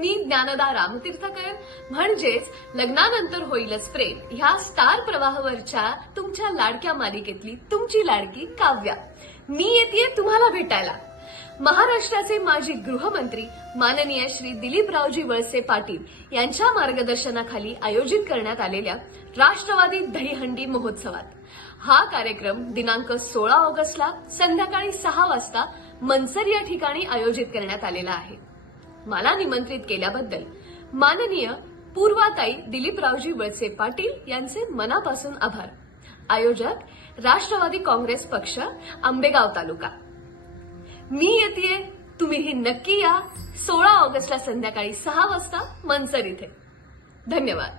मी ज्ञानदा रामतीर्थकर म्हणजेच लग्नानंतर होईलच प्रेम. ह्या स्टार प्रवाहावरच्या तुमच्या लाडक्या मालिकेतली तुमची लाडकी काव्या. मी येते तुम्हाला भेटायला. महाराष्ट्राचे माजी गृहमंत्री माननीय श्री दिलीपरावजी वळसे पाटील यांच्या मार्गदर्शनाखाली आयोजित करण्यात आलेल्या राष्ट्रवादी दहीहंडी महोत्सवात. हा कार्यक्रम दिनांक सोळा ऑगस्टला संध्याकाळी सहा वाजता मनसर या ठिकाणी आयोजित करण्यात आलेला आहे. मला निमंत्रित केल्याबद्दल माननीय पूर्वाताई दिलीपरावजी वळसे पाटील यांचे मनापासून आभार. आयोजक राष्ट्रवादी काँग्रेस पक्ष आंबेगाव तालुका. मी येते तुम्हीही नक्की या सोळा ऑगस्टला संध्याकाळी सहा वाजता मनसर इथे. धन्यवाद.